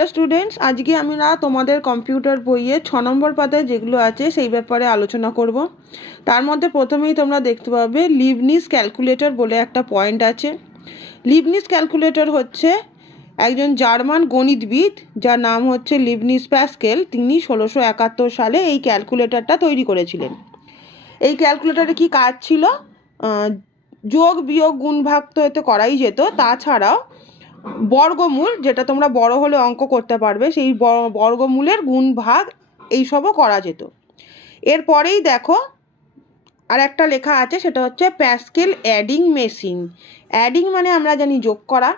Hello students, আজকে আমরা তোমাদের কম্পিউটার বইয়ে 6 নম্বর পাতায় যেগুলো আছে সেই ব্যাপারে আলোচনা করব। তার মধ্যে প্রথমেই তোমরা দেখতে পাবে লিবনিজ ক্যালকুলেটর বলে একটা পয়েন্ট আছে। লিবনিজ ক্যালকুলেটর হচ্ছে একজন জার্মান গণিতবিদ যার নাম হচ্ছে লিবনিজ প্যাসকেল। তিনি 1671 সালে এই ক্যালকুলেটরটা তৈরি করেছিলেন। এই ক্যালকুলেটরে কি কাজ ছিল? যোগ বিয়োগ গুণ ভাগ তো এতে করাই যেত, তাছাড়াও বর্গমূল, যেটা তোমরা বড় হলে অঙ্ক করতে পারবে, সেই বর্গমূলের গুণ ভাগ এইসবও করা যেত। এরপরেই দেখো আর একটা লেখা আছে, সেটা হচ্ছে প্যাসকেল অ্যাডিং মেশিন। অ্যাডিং মানে আমরা জানি যোগ করা।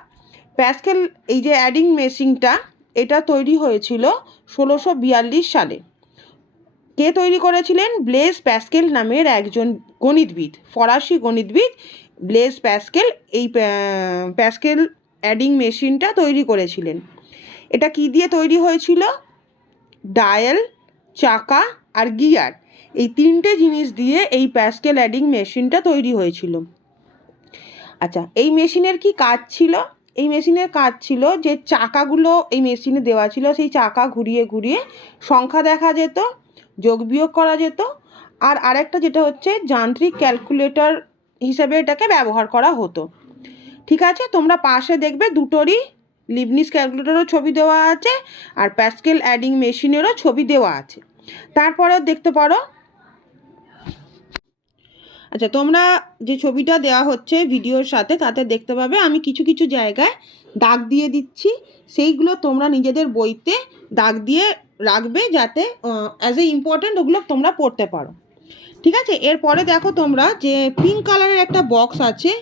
প্যাসকেল এই যে অ্যাডিং মেশিনটা, এটা তৈরি হয়েছিল 1642 সালে। কে তৈরি করেছিলেন? ব্লেজ প্যাসকেল নামের একজন গণিতবিদ, ফরাসি গণিতবিদ ব্লেজ প্যাসকেল এই প্যাসকেল অ্যাডিং মেশিনটা তৈরি করেছিলেন। এটা কি দিয়ে তৈরি হয়েছিল? ডায়াল, চাকা আর গিয়ার, এই তিনটে জিনিস দিয়ে এই প্যাসকেল অ্যাডিং মেশিনটা তৈরি হয়েছিল। আচ্ছা, এই মেশিনের কি কাজ ছিল? এই মেশিনের কাজ ছিল যে চাকাগুলো এই মেশিনে দেওয়া ছিল, সেই চাকা ঘুরিয়ে ঘুরিয়ে সংখ্যা দেখা যেত, যোগ বিয়োগ করা যেত। আর আরেকটা যেটা হচ্ছে যান্ত্রিক ক্যালকুলেটর হিসেবে এটাকে ব্যবহার করা হতো। ঠিক আছে, তোমরা পাশে দেখবে দুটোরই লিবনিজ ক্যালকুলেটরেরও ছবি দেওয়া আছে আর প্যাসকেল অ্যাডিং মেশিনেরও ছবি দেওয়া আছে। তারপরেও দেখতে পারো। আচ্ছা, তোমরা যে ছবিটা দেওয়া হচ্ছে ভিডিওর সাথে, তাতে দেখতে পাবে আমি কিছু কিছু জায়গায় দাগ দিয়ে দিচ্ছি। সেইগুলো তোমরা নিজেদের বইতে দাগ দিয়ে রাখবে, যাতে অ্যাজ এ ইম্পর্ট্যান্ট ওগুলো তোমরা পড়তে পারো। ঠিক আছে, এরপরে দেখো তোমরা যে পিঙ্ক কালারের একটা বক্স আছে,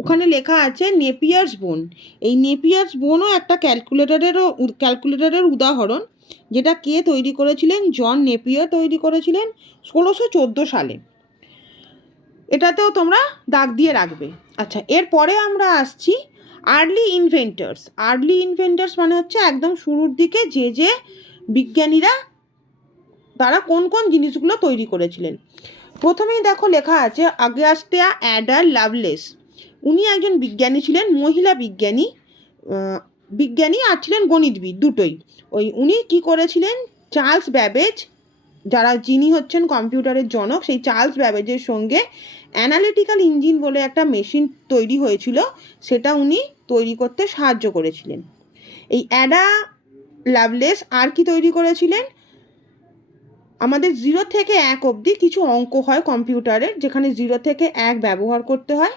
ওখানে লেখা আছে নেপিয়ার্স বোন। এই নেপিয়ার্স বোনও একটা ক্যালকুলেটরের উদাহরণ, যেটা কে তৈরি করেছিলেন? জন নেপিয়ার তৈরি করেছিলেন 1614 সালে। এটাতেও তোমরা দাগ দিয়ে রাখবে। আচ্ছা, এরপরে আমরা আসছি আর্লি ইনভেন্টার্স। আর্লি ইনভেন্টার্স মানে হচ্ছে একদম শুরুর দিকে যে বিজ্ঞানীরা তারা কোন কোন জিনিসগুলো তৈরি করেছিলেন। প্রথমেই দেখো লেখা আছে অগাস্টা অ্যাডা লাভলেস। উনি একজন বিজ্ঞানী ছিলেন, মহিলা বিজ্ঞানী আর ছিলেন গণিতবিদ, দুটোই। উনি কি করেছিলেন? চার্লস ব্যাবেজ, যিনি হচ্ছেন কম্পিউটারের জনক, সেই চার্লস ব্যাবেজের সঙ্গে অ্যানালিটিক্যাল ইঞ্জিন বলে একটা মেশিন তৈরি হয়েছিল, সেটা উনি তৈরি করতে সাহায্য করেছিলেন। এই অ্যাডা লাভলেস আর কি তৈরি করেছিলেন? আমাদের 0 থেকে 1 অবধি কিছু অঙ্ক হয় কম্পিউটারের, যেখানে 0 থেকে 1 ব্যবহার করতে হয়।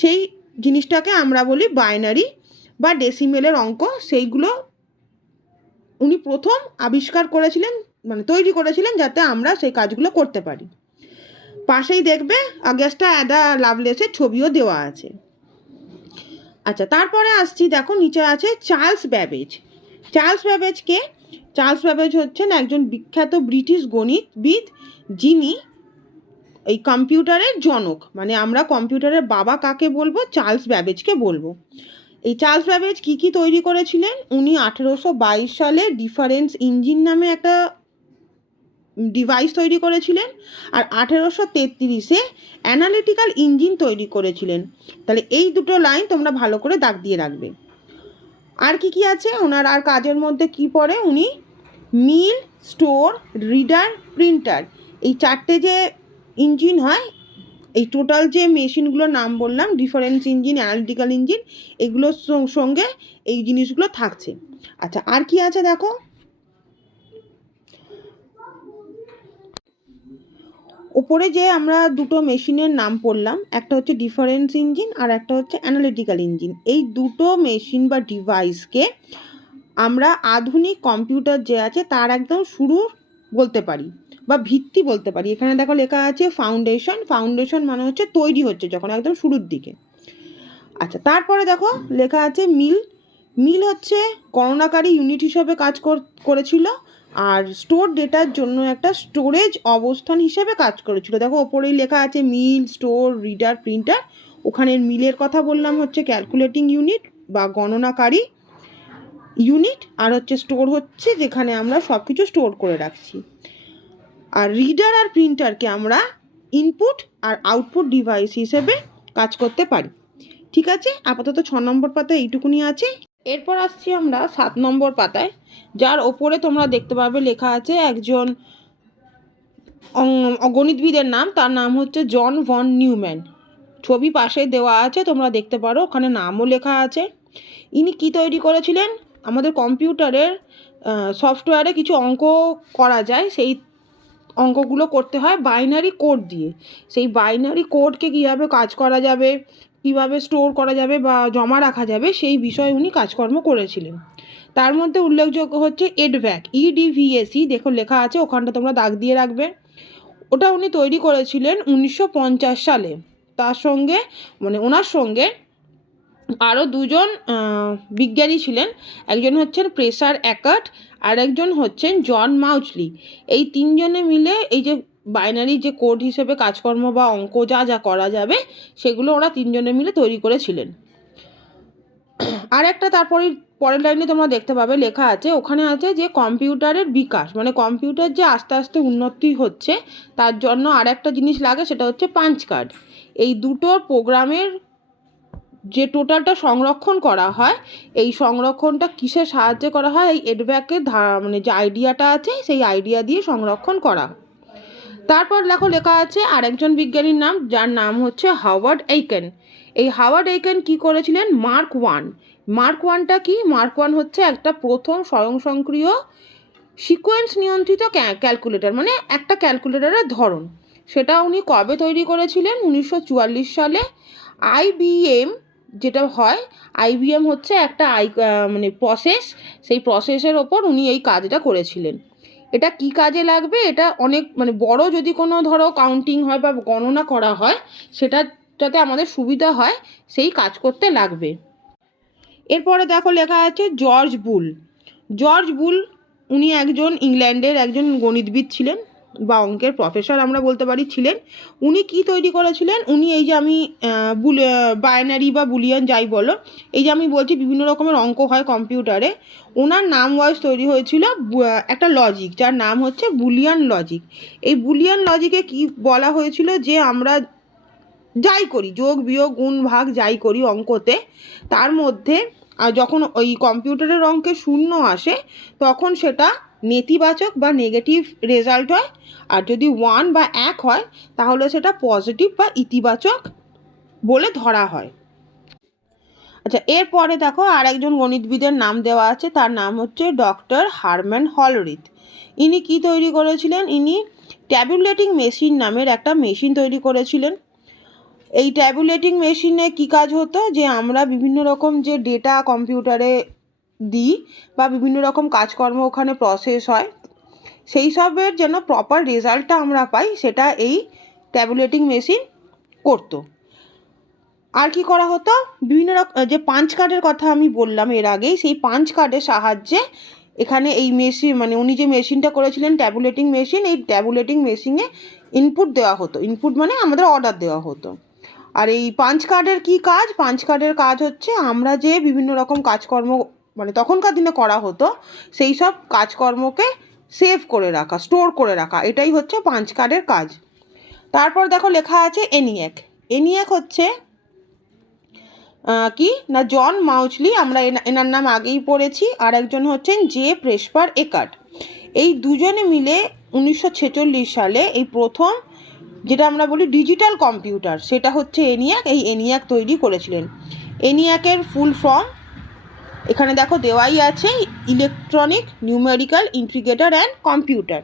সেই জিনিসটাকে আমরা বলি বাইনারি বা ডেসিমেলের অঙ্ক। সেইগুলো উনি প্রথম আবিষ্কার করেছিলেন, মানে তৈরি করেছিলেন, যাতে আমরা সেই কাজগুলো করতে পারি। পাশেই দেখবে অগাস্টা অ্যাডা লাভলেসের ছবিও দেওয়া আছে। আচ্ছা, তারপরে আসছি, দেখো নিচে আছে চার্লস ব্যাবেজ। চার্লস ব্যাবেজকে চার্লস ব্যাবেজ হচ্ছেন একজন বিখ্যাত ব্রিটিশ গণিতবিদ, যিনি এই কম্পিউটারের জনক। মানে আমরা কম্পিউটারের বাবা কাকে বলবো? চার্লস ব্যাবেজকে বলবো। এই চার্লস ব্যাবেজ কী কী তৈরি করেছিলেন? উনি 1822 সালে ডিফারেন্স ইঞ্জিন নামে একটা ডিভাইস তৈরি করেছিলেন, আর 1833-এ অ্যানালিটিক্যাল ইঞ্জিন তৈরি করেছিলেন। তাহলে এই দুটো লাইন তোমরা ভালো করে দাগ দিয়ে রাখবে। আর কি কি আছে ওনার আর কাজের মধ্যে কি পড়ে? উনি মিল, স্টোর, রিডার, প্রিন্টার, এই 4টে যে ইঞ্জিন হয়, এই টোটাল যে মেশিনগুলোর নাম বললাম, ডিফারেন্স ইঞ্জিন, অ্যানালিটিক্যাল ইঞ্জিন, এগুলোর সঙ্গে এই জিনিসগুলো থাকছে। আচ্ছা, আর কি আছে দেখো। ওপরে যে আমরা দুটো মেশিনের নাম পড়লাম, একটা হচ্ছে ডিফারেন্স ইঞ্জিন আর একটা হচ্ছে অ্যানালিটিক্যাল ইঞ্জিন। এই দুটো মেশিন বা ডিভাইসকে আমরা আধুনিক কম্পিউটার যে আছে তার একদম শুরু বলতে পারি বা ভিত্তি বলতে পারি। এখানে দেখো লেখা আছে ফাউন্ডেশন। ফাউন্ডেশন মানে হচ্ছে তৈরি হচ্ছে যখন, একদম শুরুর দিকে। আচ্ছা, তারপরে দেখো লেখা আছে মিল। মিল হচ্ছে গণনাকারী ইউনিট হিসাবে কাজ করেছিল, আর স্টোর ডেটার জন্য একটা স্টোরেজ অবস্থান হিসেবে কাজ করেছিল। দেখো ওপরেই লেখা আছে মিল, স্টোর, রিডার, প্রিন্টার। ওখানে মিলের কথা বললাম হচ্ছে ক্যালকুলেটিং ইউনিট বা গণনাকারী ইউনিট, আর হচ্ছে স্টোর হচ্ছে যেখানে আমরা সব কিছু স্টোর করে রাখছি। আর রিডার আর প্রিন্টারকে আমরা ইনপুট আর আউটপুট ডিভাইস হিসেবে কাজ করতে পারি। ঠিক আছে, আপাতত 6 নম্বর পাতা এইটুকুনি আছে। এরপর আসছি আমরা 7 নম্বর পাতায়, যার ওপরে তোমরা দেখতে পাবে লেখা আছে একজন গণিতবিদের নাম, তার নাম হচ্ছে জন ভন নিউম্যান। ছবি পাশে দেওয়া আছে, তোমরা দেখতে পারো, ওখানে নামও লেখা আছে। ইনি কি তৈরি করেছিলেন? আমাদের কম্পিউটারের সফটওয়্যারে কিছু অঙ্ক করা যায়, সেই অঙ্কগুলো করতে হয় বাইনারি কোড দিয়ে। সেই বাইনারি কোডকে কীভাবে কাজ করা যাবে, কীভাবে স্টোর করা যাবে বা জমা রাখা যাবে, সেই বিষয়ে উনি কাজকর্ম করেছিলেন। তার মধ্যে উল্লেখযোগ্য হচ্ছে এডভ্যাক, EDVAC, দেখো লেখা আছে, ওখানটা তোমরা দাগ দিয়ে রাখবে। ওটা উনি তৈরি করেছিলেন 1950 সালে। তার সঙ্গে ওনার সঙ্গে আরও দুজন বিজ্ঞানী ছিলেন। একজন হচ্ছেন প্রেসার অ্যাকার্ট, আর একজন হচ্ছেন জন মাউচলি। এই তিনজনে মিলে এই যে বাইনারি যে কোড হিসেবে কাজকর্ম বা অঙ্ক যা যা করা যাবে, সেগুলো ওরা তিনজনে মিলে তৈরি করেছিলেন। আর একটা পরের লাইনে তোমরা দেখতে পাবে লেখা আছে, ওখানে আছে যে কম্পিউটারের বিকাশ, কম্পিউটার যে আস্তে আস্তে উন্নতি হচ্ছে, তার জন্য আর একটা জিনিস লাগে, সেটা হচ্ছে পাঞ্চ কার্ড। এই দুটোর প্রোগ্রামের যে টোটালটা সংরক্ষণ করা হয়, এই সংরক্ষণটা কিসের সাহায্যে করা হয়? এই এডভ্যাকের যে আইডিয়াটা আছে, সেই আইডিয়া দিয়ে সংরক্ষণ করা হয়। তারপর লেখা আছে আরেকজন বিজ্ঞানীর নাম, যার নাম হচ্ছে হাওয়ার্ড এইকেন। এই হাওয়ার্ড এইকেন কি করেছিলেন? Mark one. মার্ক ওয়ানটা কি? মার্ক ওয়ান হচ্ছে একটা প্রথম স্বয়ংসক্রিয় সিকোয়েন্স নিয়ন্ত্রিত ক্যালকুলেটর, একটা ক্যালকুলেটরের ধরন। সেটা উনি কবে তৈরি করেছিলেন? 1944 সালে। IBM যেটা হয়, IBM হচ্ছে একটা প্রসেস, সেই প্রসেসের ওপর উনি এই কাজটা করেছিলেন। এটা কি কাজে লাগবে? এটা অনেক বড় যদি কোনো ধরো কাউন্টিং হয় বা গণনা করা হয়, সেটা যাতে আমাদের সুবিধা হয়, সেই কাজ করতে লাগবে। এরপরে দেখো লেখা আছে জর্জ বুল। জর্জ বুল উনি একজন ইংল্যান্ডের একজন গণিতবিদ ছিলেন, বা অঙ্কের প্রফেসর আমরা বলতে পারি ছিলেন। উনি কি তৈরি করেছিলেন? উনি এই যে আমি বাইনারি বা বুলিয়ান যাই বলো, এই যে আমি বলছি বিভিন্ন রকমের অঙ্ক হয় কম্পিউটারে, ওনার নাম ওয়াইজ তৈরি হয়েছিল একটা লজিক, যার নাম হচ্ছে বুলিয়ান লজিক। এই বুলিয়ান লজিকে কি বলা হয়েছিল? যে আমরা যাই করি, যোগ বিয়োগ গুণ ভাগ যাই করি অঙ্কতে, তার মধ্যে যখন ওই কম্পিউটারের অঙ্কে শূন্য আসে, তখন সেটা নেতিবাচক বা নেগেটিভ রেজাল্ট হয়। আর যদি 1 বা 1 হয়, তাহলে সেটা পজিটিভ বা ইতিবাচক বলে ধরা হয়। আচ্ছা, এরপরে দেখো আর একজন গণিতবিদের নাম দেওয়া আছে, তার নাম হচ্ছে ডক্টর হারম্যান হলরিথ। ইনি কি তৈরি করেছিলেন? ইনি ট্যাবুলেটিং মেশিন নামের একটা মেশিন তৈরি করেছিলেন। এই ট্যাবুলেটিং মেশিনে কি কাজ হতো? যে আমরা বিভিন্ন রকম যে ডেটা কম্পিউটারে দিই বা বিভিন্ন রকম কাজকর্ম ওখানে প্রসেস হয়, সেই সবের যেন প্রপার রেজাল্টটা আমরা পাই, সেটা এই ট্যাবুলেটিং মেশিন করতো। আর কি করা হতো? বিভিন্ন রকম যে পাঞ্চ কার্ডের কথা আমি বললাম এর আগেই, সেই পাঞ্চ কার্ডের সাহায্যে এখানে এই মেশিন উনি যে মেশিনটা করেছিলেন ট্যাবুলেটিং মেশিন, এই ট্যাবুলেটিং মেশিনে ইনপুট দেওয়া হতো। ইনপুট আমাদের অর্ডার দেওয়া হতো। আর এই পাঞ্চ কার্ডের কী কাজ? পাঞ্চ কার্ডের কাজ হচ্ছে আমরা যে বিভিন্ন রকম কাজকর্ম তখনকার দিনে করা হতো, সেই সব কাজকর্মকে সেভ করে রাখা, স্টোর করে রাখা, এটাই হচ্ছে পাঞ্চ কার্ডের কাজ। তারপর দেখো লেখা আছে এনিয়াক। এনিয়াক হচ্ছে কি না, জন মাউচলি, আমরা এনার নাম আগেই পড়েছি। আর একজন হচ্ছেন জে প্রেসপার একার্ট। এই দুজনে মিলে 1946 সালে এই প্রথম যেটা আমরা বলি ডিজিটাল কম্পিউটার, সেটা হচ্ছে এনিয়াক। এই এনিয়াক তৈরি করেছিলেন। এনিয়াকের ফুল ফর্ম এখানে দেখো দেওয়াই আছে, electronic numerical integrator and computer.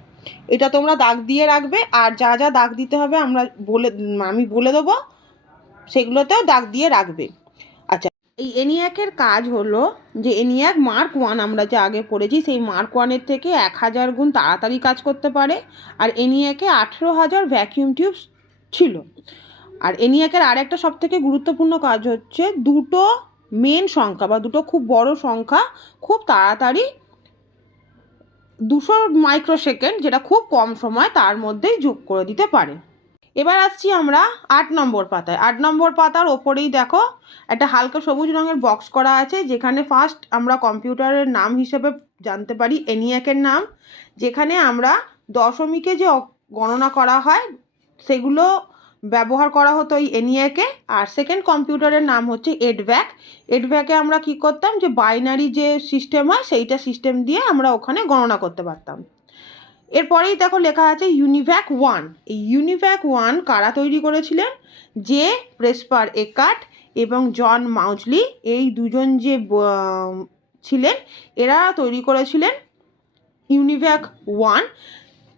এটা তোমরা দাগ দিয়ে রাখবে, আর যা যা দাগ দিতে হবে আমি বলে দেবো, সেগুলোতেও দাগ দিয়ে রাখবে। আচ্ছা, এই এনিয়াকের কাজ হলো যে এনিয়াক মার্ক ওয়ান আমরা যে আগে পড়েছি, সেই মার্ক ওয়ানের থেকে 1000 গুণ তাড়াতাড়ি কাজ করতে পারে। আর এনিয়াকে 18,000 ভ্যাকিউম টিউবস ছিল। আর এনিয়াকের আর একটা সবথেকে গুরুত্বপূর্ণ কাজ হচ্ছে দুটো মেন সংখ্যা বা দুটো খুব বড় সংখ্যা খুব তাড়াতাড়ি 200 মাইক্রোসেকেন্ড, যেটা খুব কম সময়, তার মধ্যেই যোগ করে দিতে পারে। এবার আসছি আমরা 8 নম্বর পাতায়। 8 নম্বর পাতার ওপরেই দেখো একটা হালকা সবুজ রঙের বক্স করা আছে, যেখানে ফার্স্ট আমরা কম্পিউটারের নাম হিসেবে জানতে পারি এনিয়াকের নাম, যেখানে আমরা দশমিকে যে গণনা করা হয় সেগুলো ব্যবহার করা হতো এই ENIAC-এ। আর সেকেন্ড কম্পিউটারের নাম হচ্ছে EDVAC। EDVAC-এ আমরা কি করতাম, যে বাইনারি যে সিস্টেম হয় সেইটা সিস্টেম দিয়ে আমরা ওখানে গণনা করতে পারতাম। এরপরেই দেখো লেখা আছে UNIVAC 1। এই UNIVAC 1 কারা তৈরি করেছিলেন? যে প্রেসপার একার্ট এবং জন মাউজলি, এই দুজন যে ছিলেন, এরা তৈরি করেছিলেন UNIVAC 1।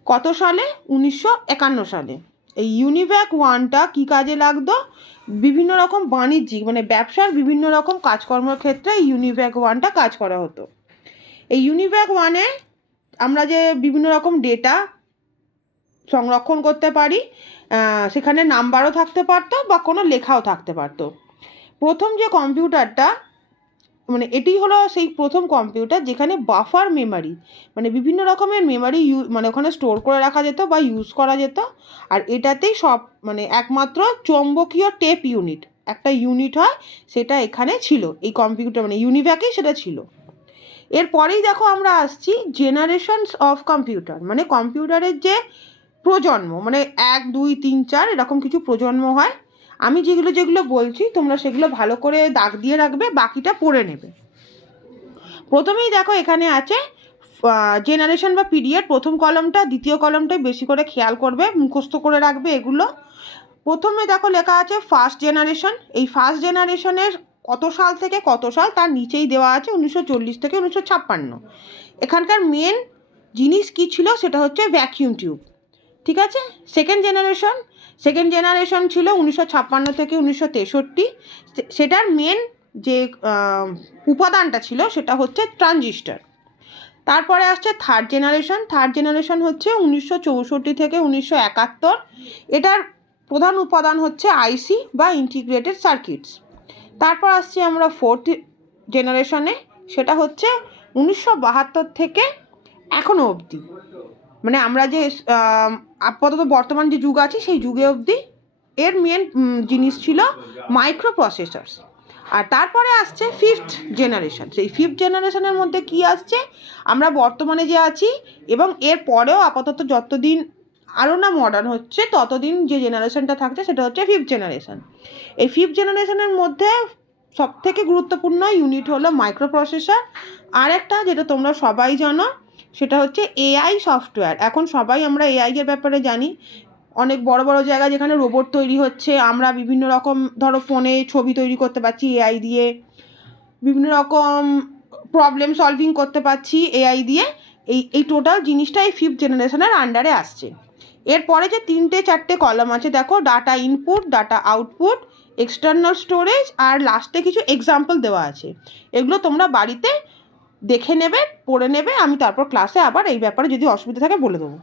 কত সালে? 1951 সালে। এই UNIVAC 1টা কী কাজে লাগতো? বিভিন্ন রকম বাণিজ্যিক মানে ব্যবসার বিভিন্ন রকম কাজকর্মের ক্ষেত্রে UNIVAC 1টা কাজ করা হতো। এই UNIVAC 1-এ আমরা যে বিভিন্ন রকম ডেটা সংরক্ষণ করতে পারি, সেখানে নাম্বারও থাকতে পারতো বা কোনো লেখাও থাকতে পারতো। প্রথম যে কম্পিউটারটা, মানে এটি হলো সেই প্রথম কম্পিউটার যেখানে বাফার মেমোরি মানে বিভিন্ন রকমের মেমোরি মানে ওখানে স্টোর করে রাখা যেত বা ইউজ করা যেত। আর এটাতেই সব মানে একমাত্র চৌম্বকীয় টেপ ইউনিট একটা ইউনিট হয়, সেটা এখানে ছিল এই কম্পিউটার মানে UNIVAC-এই সেটা ছিল। এরপরেই দেখো আমরা আসছি জেনারেশনস অফ কম্পিউটার, মানে কম্পিউটারের যে প্রজন্ম, মানে 1 2 3 4 এরকম কিছু প্রজন্ম হয়। আমি যেগুলো যেগুলো বলছি তোমরা সেগুলো ভালো করে দাগ দিয়ে রাখবে, বাকিটা পড়ে নেবে। প্রথমেই দেখো এখানে আছে জেনারেশন বা পিরিয়ড, প্রথম কলমটা, দ্বিতীয় কলমটাই বেশি করে খেয়াল করবে, মুখস্থ করে রাখবে এগুলো। প্রথমে দেখো লেখা আছে ফার্স্ট জেনারেশন। এই ফার্স্ট জেনারেশনের কত সাল থেকে কত সাল তার নিচেই দেওয়া আছে 1940 থেকে 1956। এখানকার মেন জিনিস কী ছিল সেটা হচ্ছে ভ্যাকিউম টিউব, ঠিক আছে। সেকেন্ড জেনারেশন ছিল 1956 থেকে 1963। সেটার মেন যে উপাদানটা ছিল সেটা হচ্ছে ট্রানজিস্টার। তারপরে আসছে থার্ড জেনারেশন হচ্ছে 1964 থেকে 1971। এটার প্রধান উপাদান হচ্ছে আইসি বা ইন্টিগ্রেটেড সার্কিটস। তারপর আসছি আমরা ফোর্থ জেনারেশনে, সেটা হচ্ছে 1972 থেকে এখনও অবধি, মানে আমরা যে আপাতত বর্তমান যে যুগ আছে সেই যুগে অবধি এর মেন জিনিস ছিল মাইক্রো প্রসেসরস। আর তারপরে আসছে ফিফথ জেনারেশন। সেই ফিফথ জেনারেশনের মধ্যে কি আসছে, আমরা বর্তমানে যে আছি এবং এর পরেও আপাতত যতদিন আরও না মডার্ন হচ্ছে ততদিন যে জেনারেশনটা থাকছে সেটা হচ্ছে ফিফথ জেনারেশন। এই ফিফথ জেনারেশনের মধ্যে সবথেকে গুরুত্বপূর্ণ ইউনিট হলো মাইক্রো প্রসেসর। আর একটা যেটা তোমরা সবাই জানো সেটা হচ্ছে AI সফটওয়্যার। এখন সবাই আমরা AI এর ব্যাপারে জানি, অনেক বড় বড় জায়গায় যেখানে রোবট তৈরি হচ্ছে, আমরা বিভিন্ন রকম ধরো ফোনে ছবি তৈরি করতে পারছি AI দিয়ে, বিভিন্ন রকম প্রবলেম সলভিং করতে পারছি AI দিয়ে। এই টোটাল জিনিসটা এই ফিফথ জেনারেশনের আন্ডারে আসছে। এরপরে যে 3-4টে কলাম আছে দেখো, data input, data output, external storage, আর লাস্টে কিছু এক্সাম্পল দেওয়া আছে। এগুলো তোমরা বাড়িতে দেখে নেবে, পড়ে নেবে। আমি তারপর ক্লাসে আবার এই ব্যাপারে যদি অসুবিধা থাকে বলে দেবো।